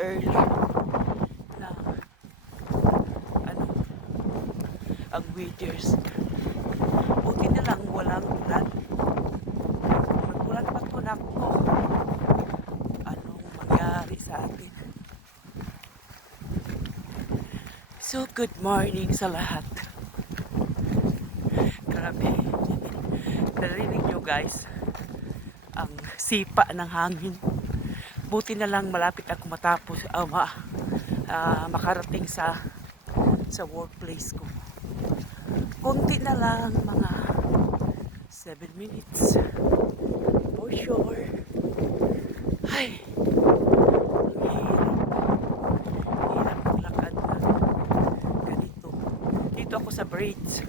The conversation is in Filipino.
early na ano, ang withers. Buti na lang walang ulan. Ulan pa to na ko. Anong mangyari sa atin? So, good morning sa lahat. Grabe. Narinig nyo guys, ang sipa ng hangin. Buti na lang malapit ako matapos, makarating sa workplace ko. Konti na lang, mga 7 minutes. For sure. Ay, ang hirap maglakad na ganito. Dito ako sa bridge.